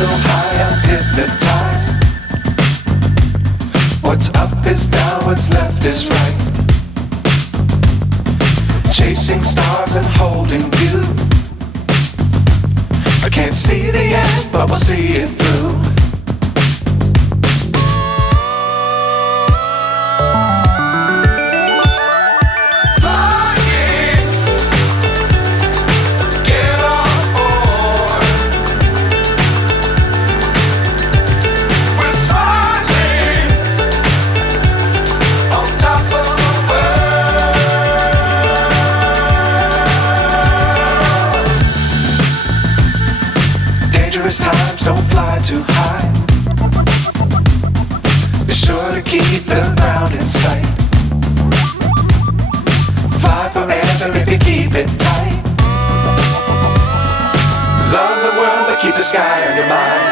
so high I'm hypnotized. What's up is down, what's left is right. Chasing stars and holding you. I can't see the end, but we'll see it through. Times don't fly too high. Be sure to keep the ground in sight. Fly forever if you keep it tight. Love the world but keep the sky on your mind.